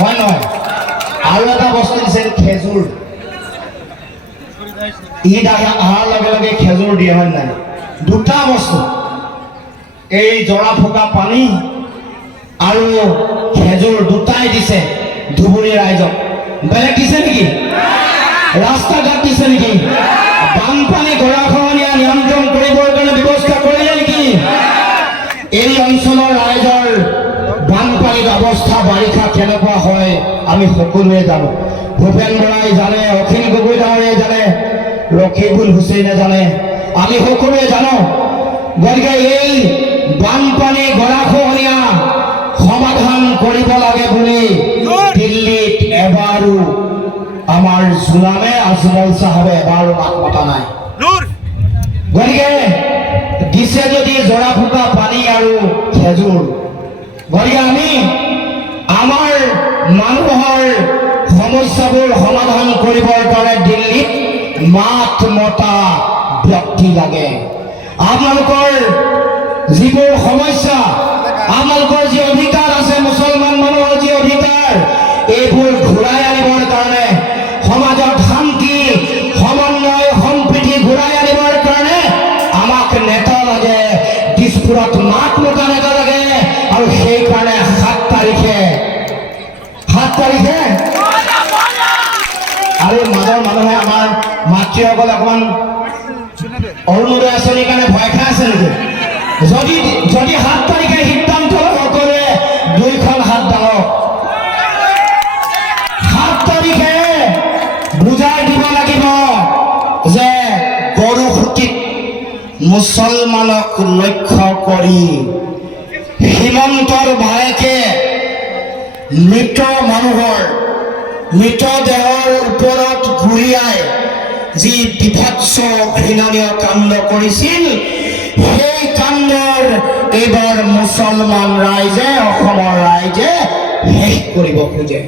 হয় নহয়? আৰু এটা বস্তু দিছে খেজুৰ। ঈদ অহাৰ লগে লগে খেজুৰ দিয়ে, হয় নাই? দুটা বস্তু, এই জৰা ফুকা পানী আৰু খেজুৰ দুটাই দিছে ধুবুৰী ৰাইজক। বেলেগ দিছে নেকি? ৰাস্তা ঘাট দিছে নেকি? বানপানী গৰাখহনীয়া নিয়ন্ত্ৰণ কৰিবৰ কাৰণে ব্যৱস্থা কৰিলে নেকি? এই অঞ্চলৰ ৰাইজৰ বানপানীৰ অৱস্থা বাৰিষা কেনেকুৱা হয় আমি সকলোৱে জানো। ভূপেন বৰাই জানে, অখিল গগৈ ডাঙৰীয়াই জানে, ৰকিবুল হুছেইনে জানে, আমি সকলোৱে জানো। গতিকে এই বানপানী গৰাখহনীয়া সমাধান কৰিব লাগে বুলি দিল্লীত এবাৰো আমাৰ জোনামে আজমল চাহাবে এবাৰো মাত মতা নাই। গতিকে দিছে যদি জৰা ফুকা পানী আৰু খেজুৰ, গতিকে আমি আমাৰ মানুহৰ সমস্যাবোৰ সমাধান কৰিবৰ কাৰণে দিল্লীত মাত মতা ব্যক্তি লাগে। আপোনালোকৰ যিবোৰ সমস্যা, আপোনালোকৰ যি অধিকাৰ আছে, মুছলমান মানুহৰ যি অধিকাৰ, এইবোৰ ঘূৰাই আনিবৰ কাৰণে, সমাজত শান্তি সমন্বয় সম্প্ৰীতি ঘূৰাই আনিবৰ কাৰণে আমাক নেতা লাগে, দিছপুৰত মাত মতা নেতা লাগে। আৰু সেইকাৰণে 7 তাৰিখে আৰু মাজৰ মানুহে আমাৰ মাতৃসকলে অকণমান অৰুণোদয় আঁচনিৰ কাৰণে ভয় খাই আছে নেকি? যদি 7 তাৰিখে সিদ্ধান্ত সকলোৱে 2খন হাত দাঙক। 7 তাৰিখে বুজাই দিব লাগিব যে গৰুসুতিত মুছলমানক লক্ষ্য কৰি হিমন্তৰ ভায়েকে মৃত মানুহৰ মৃতদেহৰ ওপৰত ঘূৰিয়াই যি বিভৎস ঘৃণনীয় কাণ্ড কৰিছিল, সেই কাণ্ডৰ এইবাৰ মুছলমান ৰাইজে, অসমৰ ৰাইজে শেষ কৰিব খোজে।